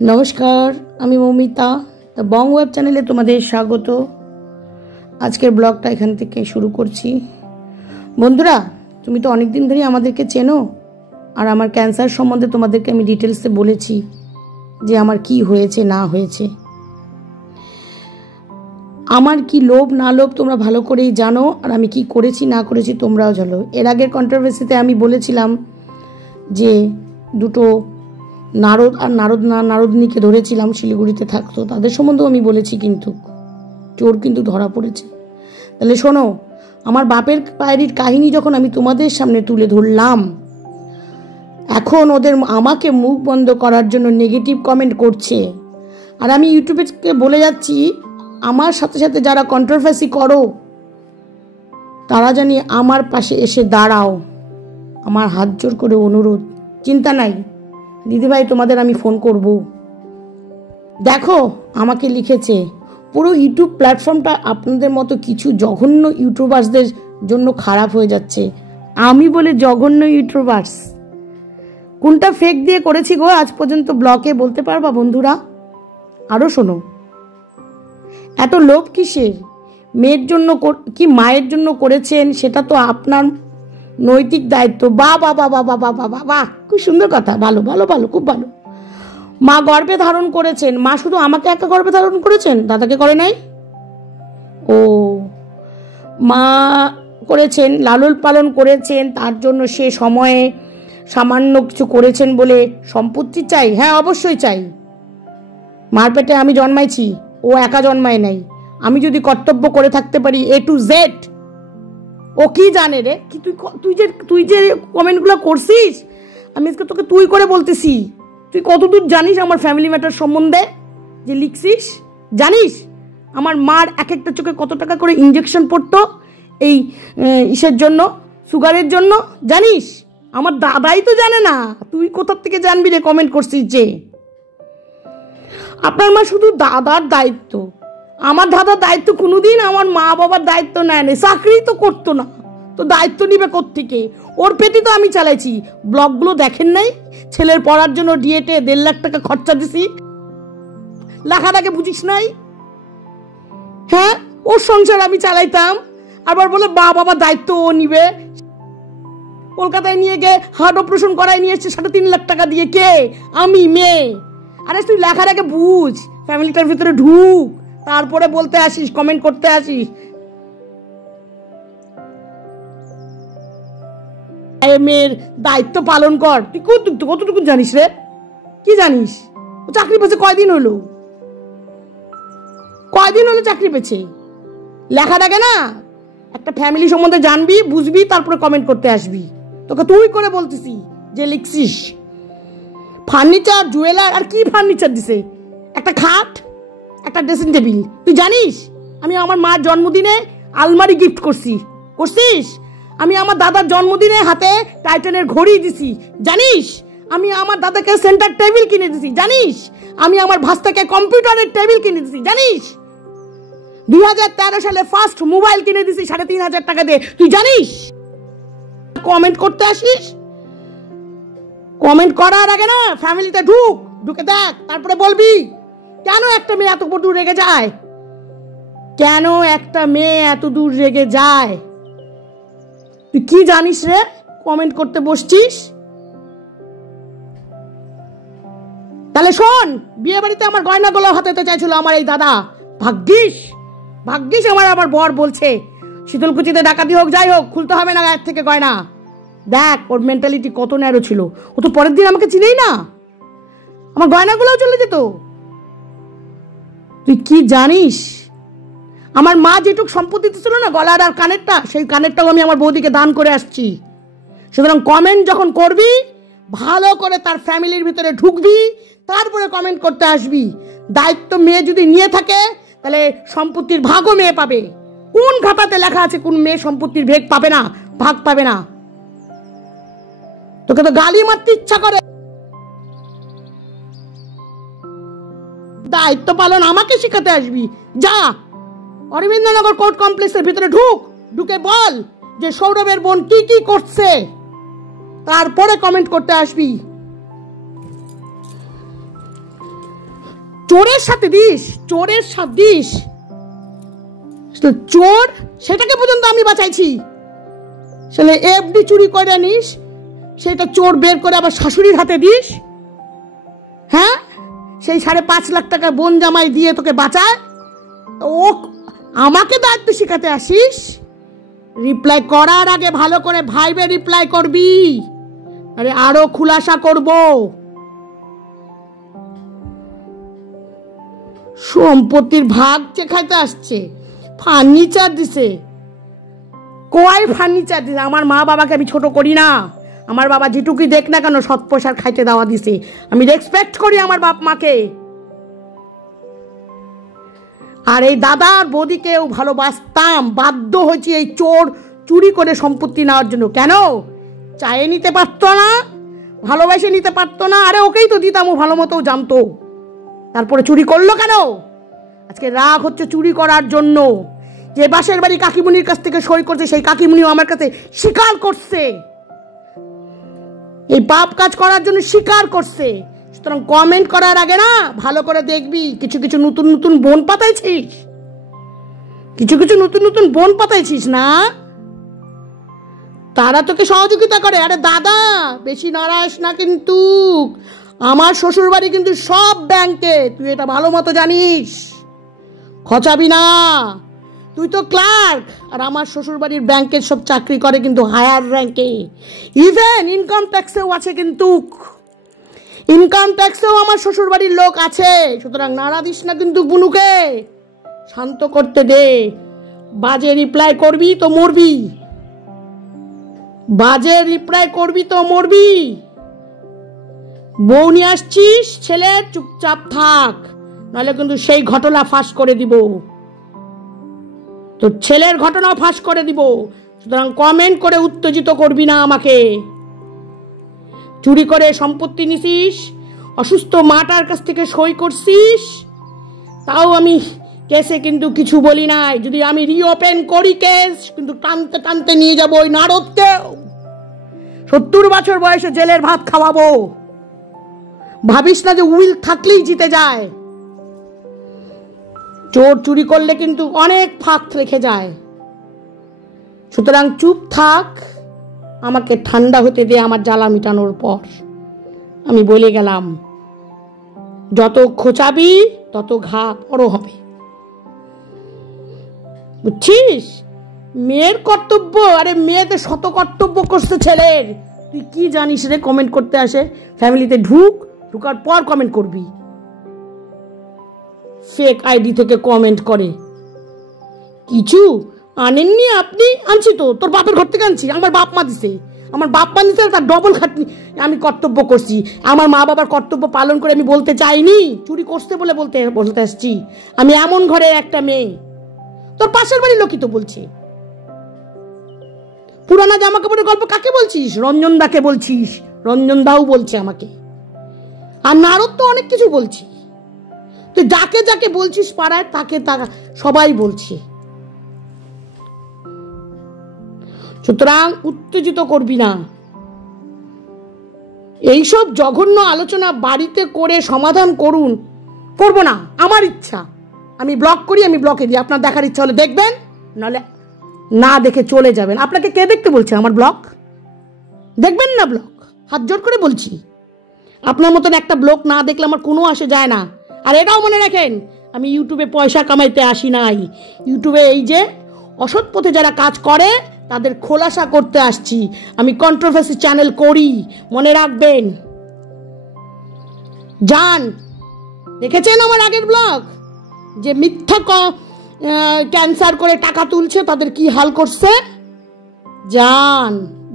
नमस्कार আমি Moumita the Bong web চ্যানেলে তোমাদের স্বাগত। আজকের ব্লগটা এখান থেকে শুরু করছি। বন্ধুরা, তুমি তো অনেক দিন ধরেই আমাদেরকে চেনো, আর আমার ক্যান্সার সম্বন্ধে তোমাদেরকে আমি ডিটেলসে বলেছি যে আমার কি হয়েছে না হয়েছে। আমার কি লোভ না লোভ তোমরা ভালো করেই জানো, আর আমি কি করেছি না করেছি তোমরাও জানো। এর আগের কন্ট্রোভার্সিতে আমি বলেছিলাম যে দুটো নারদ আর নারদনীকে ধরেছিলাম, শিলিগুড়িতে থাকতো, তাদের সম্বন্ধেও আমি বলেছি, কিন্তু চোর কিন্তু ধরা পড়েছে। তাহলে শোনো, আমার বাপের পায়েরির কাহিনী যখন আমি তোমাদের সামনে তুলে ধরলাম, এখন ওদের আমাকে মুখ বন্ধ করার জন্য নেগেটিভ কমেন্ট করছে। আর আমি ইউটিউবে বলে যাচ্ছি, আমার সাথে সাথে যারা কন্ট্রোভার্সি করো তারা জানি আমার পাশে এসে দাঁড়াও। আমার হাত জোর করে অনুরোধ, চিন্তা নাই দিদিভাই, তোমাদের আমি ফোন করব। দেখো, আমাকে লিখেছে, পুরো ইউটিউব প্ল্যাটফর্মটা আপনাদের মতো কিছু জঘন্য ইউটিউবার্সদের জন্য খারাপ হয়ে যাচ্ছে। আমি বলে জঘন্য ইউটিউবার্স? কোনটা ফেক দিয়ে করেছি গো আজ পর্যন্ত ব্লগে বলতে পারবা বন্ধুরা? আরও শোনো, এত লোভ কিসের? মেয়ের জন্য কি মায়ের জন্য করেছেন সেটা তো আপনার নৈতিক দায়িত্ব। বা বা বা বা বা বা বা বা খুব সুন্দর কথা, ভালো ভালো ভালো, খুব ভালো। মা গর্ভে ধারণ করেছেন, মা শুধু আমাকে একা গর্ভে ধারণ করেছেন, দাদাকে করে নাই? ও, মা করেছেন, লালন পালন করেছেন, তার জন্য সে সময়ে সামান্য কিছু করেছেন বলে সম্পত্তি চাই? হ্যাঁ, অবশ্যই চাই। মার পেটে আমি জন্মাইছি, ও একা জন্মায় নাই। আমি যদি কর্তব্য করে থাকতে পারি A to Z, ও কি জানে রে? কি তুই যে কমেন্টগুলো করছিস, আমি আজকে তোকে তুই করে বলতেছি। তুই কতদূর জানিস আমার ফ্যামিলি ম্যাটার সম্বন্ধে যে লিখছিস? জানিস আমার মার এক একটা চোখে কত টাকা করে ইঞ্জেকশন পড়তো এই ইসের জন্য, সুগারের জন্য? জানিস? আমার দাদাই তো জানে না, তুই কোথার থেকে জানবি রে কমেন্ট করছিস যে? আপনার মা শুধু দাদার দায়িত্ব, আমার দাদার দায়িত্ব কোনোদিন আমার মা বাবার দায়িত্ব নেয় না। চাকরি তো করতো না, তো দায়িত্ব নিবে কোত্থেকে? ওর পেটে তো আমি চালাইছি। ব্লগগুলো দেখেন নাই? ছেলের পড়ার জন্য ডিএটে 1.5 লাখ টাকা খরচা দিছি, লেখাটাকে বুঝিস নাই? হ্যাঁ, ওর সংসার আমি চালাইতাম, আবার বলে মা বাবার দায়িত্ব ও নিবে। কলকাতায় নিয়ে গিয়ে হার্ট অপারেশন করাই নিয়ে এসছে 3.5 লাখ টাকা দিয়ে। কে? আমি, মেয়ে। আরে তুই লেখাটাকে বুঝ, ফ্যামিলিটার ভিতরে ঢুক, তারপরে বলতে আসিস, কমেন্ট করতে আসিস। মেয়ের দায়িত্ব পালন কর। তুই কতটুকু জানিস রে? কি জানিস? ও চাকরি পেয়েছে কয়দিন হলো? চাকরি পেয়েছে? লেখাটাকে না একটা ফ্যামিলি সম্বন্ধে জানবি, বুঝবি, তারপরে কমেন্ট করতে আসবি। তোকে তুই করে বলতেছি যে লিখছিস। ফার্নিচার, জুয়েলার, আর কি ফার্নিচার দিছে? একটা খাট, একটা ড্রেসিং টেবিল। তুই জানিস আমি আমার মার জন্মদিনে আলমারি গিফট করছিস? আমি আমার দাদার জন্মদিনে হাতে টাইটানের ঘড়ি দিছি, জানিস? আমি আমার দাদাকে সেন্টার টেবিল কিনে দিছি, জানিস? আমি আমার ভাস্তাকে কম্পিউটারের টেবিল কিনে দিছি, জানিস? 2013 সালে ফার্স্ট মোবাইল কিনে দিছি 3,500 টাকা দিয়ে, তুই জানিস? কমেন্ট করতে আসিস? কমেন্ট করার আগে না ফ্যামিলিতে ঢুকে দেখ, তারপরে বলবি কেন একটা মেয়ে এত দূর রেগে যায়। কেন একটা মেয়ে এত দূর রেগে যায়? তুই কি জানিস রে কমেন্ট করতে বসছিস? তাহলে শোন, বিয়ে বাড়িতে আমার গয়নাগুলো হাতে চাইছিল আমার এই দাদা। ভাগ্যিস আমার বর বলছে শীতলকুচিতে ডাকাতি হোক যাই হোক, খুলতে হবে না গায়ের থেকে গয়না। দেখ ওর মেন্টালিটি কত ন্যারো ছিল। ও তো পরের দিন আমাকে চিনেই না, আমার গয়নাগুলোও চলে যেত। তুই কি জানিস? আমার মা যেটুক সম্পত্তি ছিল না, গলার আর কানেরটা, সেই কানেরটাও আমি আমার বৌদিকে দান করে আসছি। সুতরাং কমেন্ট যখন করবি, ভালো করে তার ফ্যামিলির ভিতরে ঢুকবি, তারপরে কমেন্ট করতে আসবি। দায়িত্ব মেয়ে যদি নিয়ে থাকে তাহলে সম্পত্তির ভাগও মেয়ে পাবে। কোন খাতাতে লেখা আছে কোন মেয়ে সম্পত্তির ভাগ পাবে না? তোকে তো গালি মারতে ইচ্ছা করে। দায়িত্ব পালন আমাকে শিখাতে আসবি? যা, অরবিন্দনগর কোর্ট কমপ্লেক্সের ভিতরে ঢুকে বল যে সৌরভের বোন কি কি করছে, তারপরে কমেন্ট করতে আসবি। চোরের সাথে দিস, চোরের সাথে দিস, চোর সেটাকে পর্যন্ত আমি বাঁচাইছি। সেটা এফডি চুরি করে নিস, সেটা চোর বের করে আবার শাশুড়ির হাতে দিস। হ্যাঁ, সেই 5.5 লাখ টাকা বোন জামাই দিয়ে তোকে বাঁচায়, ও আমাকে দায়িত্ব শিখাতে আসিস। রিপ্লাই করার আগে ভালো করে ভাইবে রিপ্লাই করবি, আরে আরো খুলাসা করব। সম্পত্তির ভাগ চেখাইতে আসছে, ফার্নিচার দিছে। কয় ফার্নিচার দিছে? আমার মা বাবাকে আমি ছোট করি না। আমার বাবা যেটুকুই দেখ না কেন সৎ পয়সার খাইতে দেওয়া দিছে। আমি রেসপেক্ট করি আমার বাপ মাকে। আর এই দাদা আর বৌদিকেও ভালোবাসতাম, বাধ্য হয়েছি এই চোর চুরি করে সম্পত্তি নেওয়ার জন্য। কেন? চায়ে নিতে পারতো না, ভালোবাসে নিতে পারতো না। আরে ওকেই তো দিতাম, ও ভালো মতো জানতো, তারপরে চুরি করলো কেন? আজকে রাগ হচ্ছে চুরি করার জন্য। যে বাসের বাড়ি কাকিমুনির কাছ থেকে সই করছে, সেই কাকিমুনিও আমার কাছে স্বীকার করছে, এই পাপ কাজ করার জন্য স্বীকার করছে। সুতরাং কমেন্ট করার আগে না ভালো করে দেখবি। কিছু কিছু নতুন নতুন বোন পাতাইছিস, কিছু কিছু নতুন নতুন বোন পাতাইছিস না, তারা তোকে সহযোগিতা করে। আরে দাদা বেশি নারাস না, কিন্তু আমার শ্বশুর বাড়ি কিন্তু সব ব্যাংকে, তুই এটা ভালো মতো জানিস, খচাবি না। তুই তো ক্লার্ক, আর আমার শ্বশুর বাড়ির ব্যাংকের সব চাকরি করে কিন্তু হায়ার র্যাঙ্কে, ইভেন ইনকাম ট্যাক্সেও আছে, কিন্তু ইনকাম ট্যাক্সেও আমার শ্বশুর বাড়ির লোক আছে। সুতরাং নাড়া দিস না কিন্তু বুনুকে, শান্ত করতে দে। বাজে রিপ্লাই করবি তো মরবি, বাজে রিপ্লাই করবি তো মরবি। বউ নিয়ে আসছিস, ছেলে চুপচাপ থাক, নাহলে কিন্তু সেই ঘটনা ফাঁস করে দিব, তোর ছেলের ঘটনাও ফাঁস করে দিব। সুতরাং কমেন্ট করে উত্তেজিত করবি না আমাকে। চুরি করে সম্পত্তি নিছিস, অসুস্থ মাটার কাছ থেকে সই করছিস, তাও আমি কেসে কিন্তু কিছু বলি নাই। যদি আমি রিওপেন করি কেস, কিন্তু টানতে টানতে নিয়ে যাবো ওই নারদকে, 70 বছর বয়সে জেলের ভাত খাওয়াবো। ভাবিস না যে উইল থাকলেই জিতে যায়। চোর চুরি করলে কিন্তু অনেক ফাঁক রেখে যায়। সুতরাং চুপ থাক, আমাকে ঠান্ডা হতে দে আমার জ্বালা মিটানোর পর। আমি বলে গেলাম, যত খোঁচাবি তত ঘা বড় হবে, বুঝছিস? মেয়ের কর্তব্য, আরে মেয়েতে শত কর্তব্য করছে ছেলের, তুই কি জানিস রে? কমেন্ট করতে আসে, ফ্যামিলিতে ঢুকার পর কমেন্ট করবি। ফেক আইডি থেকে কমেন্ট করে, কিছু আনেননি আপনি? আনছি তো, তোর বাপের ঘর থেকে আনছি, আমার বাপ মা দিছে, আমার বাপ মা দিছে, তার ডবল খাটনি আমি কর্তব্য করছি। আমার মা বাবার কর্তব্য পালন করে আমি বলতে চাইনি, চুরি করতে বলে বলতে আসছি। আমি এমন ঘরের একটা মেয়ে, তোর পাশের বাড়ির লোকই তো বলছে। পুরানা জামা কাপড়ের গল্প কাকে বলছিস? রঞ্জন দাকে বলছিস, রঞ্জন দাও বলছে আমাকে। আর নারদ তো অনেক কিছু বলছি, তুই যাকে যাকে বলছিস পাড়ায় তাকে সবাই বলছে। সুতরাং উত্তেজিত করবি না। এইসব জঘন্য আলোচনা বাড়িতে করে সমাধান করব না, আমার ইচ্ছা। আমি ব্লক করি, আমি ব্লকে দিই। আপনার দেখার ইচ্ছা হলে দেখবেন, নাহলে না দেখে চলে যাবেন। আপনাকে কে দেখতে বলছে আমার ব্লগ? দেখবেন না ব্লগ, হাত জোর করে বলছি। আপনার মতন একটা ব্লগ না দেখলে আমার কোনো আসে যায় না। আর এটাও মনে রাখেন, আমি ইউটিউবে পয়সা কামাইতে আসি নাই। ইউটিউবে এই যে অসৎ পথে যারা কাজ করে তাদের খোলাসা করতে আসছি। আমি কন্ট্রোভার্সি চ্যানেল করি, মনে রাখবেন। জান, দেখেছেন আমার আগের ব্লগ, যে মিথ্যা ক্যান্সার করে টাকা তুলছে তাদের কি হাল করছে? জান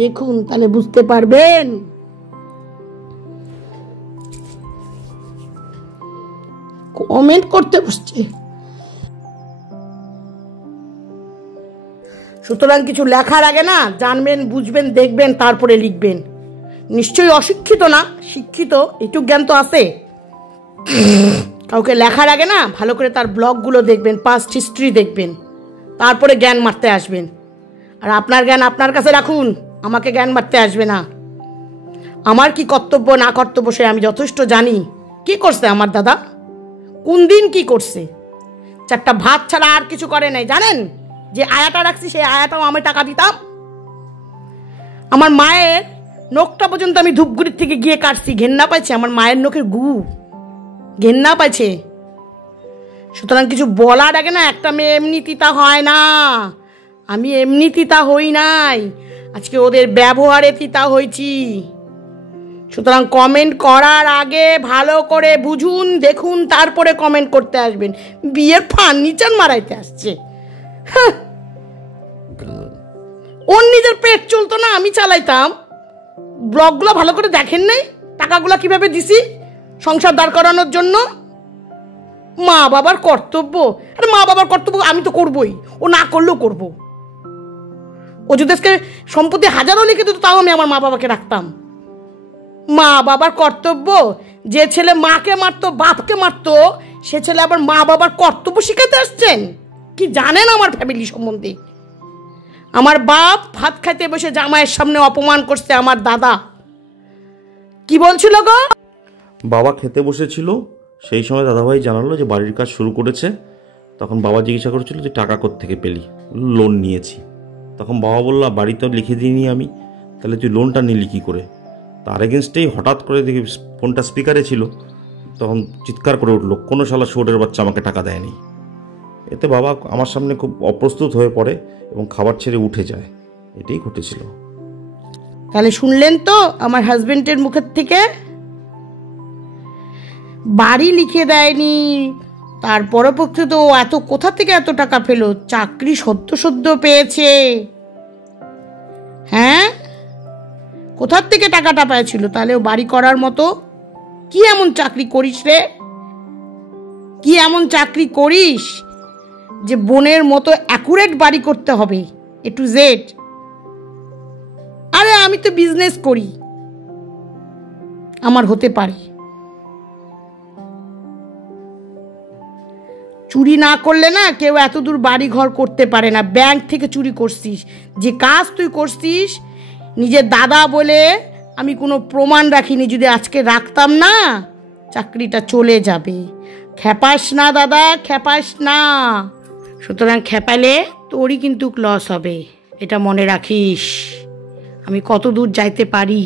দেখুন, তাহলে বুঝতে পারবেন। কমেন্ট করতে বসছে। সুতরাং কিছু লেখার আগে না জানবেন, বুঝবেন, দেখবেন, তারপরে লিখবেন। নিশ্চয়ই অশিক্ষিত না, শিক্ষিত, একটু জ্ঞান তো আছে। কাউকে লেখার আগে না ভালো করে তার ব্লগগুলো দেখবেন, পাস্ট হিস্ট্রি দেখবেন, তারপরে জ্ঞান মারতে আসবেন। আর আপনার জ্ঞান আপনার কাছে রাখুন, আমাকে জ্ঞান মারতে আসবে না। আমার কি কর্তব্য না কর্তব্য সে আমি যথেষ্ট জানি। কি করছে আমার দাদা? কোন দিন কি করছে? চারটা ভাত ছাড়া আর কিছু করে নাই। জানেন, যে আয়াটা রাখছি সেই আয়াটাও আমি টাকা দিতাম। আমার মায়ের নখটা পর্যন্ত আমি ধূপগুড়ির থেকে গিয়ে কাটছি, ঘেন্না পাইছে আমার মায়ের নখের গু, ঘেন্না পাইছে। সুতরাং কিছু বলার আগে না, একটা মেয়ে এমনি তিতা হয় না। আমি এমনি তিতা হই নাই, আজকে ওদের ব্যবহারে তিতা হয়েছি। সুতরাং কমেন্ট করার আগে ভালো করে বুঝুন, দেখুন, তারপরে কমেন্ট করতে আসবেন। বিয়ের ফার্নিচার মারাইতে আসছে। ওর নিজের পেট চলতো না, আমি চালাইতাম। ব্লগগুলো ভালো করে দেখেন নাই? টাকাগুলো কিভাবে দিছি সংসার দাঁড় করানোর জন্য। মা বাবার কর্তব্য, আরে মা বাবার কর্তব্য আমি তো করবই, ও না করলেও করব। ও যদি আজকে সম্পত্তি হাজারও লিখে দিত তাও আমি আমার মা বাবাকে রাখতাম। মা বাবার কর্তব্য, যে ছেলে মাকে মারতো, বাপকে মারতো, সে ছেলে আবার মা বাবার কর্তব্য শিখাতে আসছেন? কি জানেন আমার ফ্যামিলি সম্বন্ধে? আমার বাপ ভাত খাইতে বসে জামাইয়ের সামনে অপমান করছে আমার দাদা। কি বলছিল গো? বাবা খেতে বসেছিল, সেই সময় দাদাভাই জানালো যে বাড়ির কাজ শুরু করেছে। তখন বাবা জিজ্ঞাসা করেছিল যে টাকা কোত্থেকে পেলি? লোন নিয়েছি। তখন বাবা বলল, বাড়িতে লিখে দিইনি আমি। তাহলে তুই লোনটা নিলি কী করে? তার এগেনস্টেই হঠাৎ করে দেখি ফোনটা স্পিকারে ছিল, তখন চিৎকার করে উঠলো, কোনো শালা শুয়োরের বাচ্চা আমাকে টাকা দেয়নি। এতে বাবা আমার সামনে খুব অপ্রস্তুত হয়ে পড়ে এবং খাবার ছেড়ে উঠে যায়। এটাই ঘটেছিল। তাহলে শুনলেন তো আমার হাজবেন্ডের মুখের থেকে? বাড়ি লিখে দেয়নি, তার পরপক্ষে তো এত কোথা থেকে এত টাকা পেলো? চাকরি সদ্য সদ্য পেয়েছে। হ্যাঁ, কোথার থেকে টাকাটা পেয়েছিল? তাহলে ও বাড়ি করার মতো কি এমন চাকরি করিস রে? কি এমন চাকরি করিস যে বোনের মতো অ্যাকুরেট বাড়ি করতে হবে, এ টু জেড? আরে আমি তো বিজনেস করি, আমার হতে পারে। চুরি না করলে না কেউ এত দূর বাড়ি ঘর করতে পারে না। ব্যাংক থেকে চুরি করছিস, যে কাজ তুই করছিস নিজের দাদা বলে আমি কোনো প্রমাণ রাখিনি। যদি আজকে রাখতাম না, চাকরিটা চলে যাবে। খেপাস না দাদা, খেপাস না। সুতরাং খেপালে তোরই কিন্তু লস হবে, এটা মনে রাখিস। আমি কত দূর যাইতে পারি।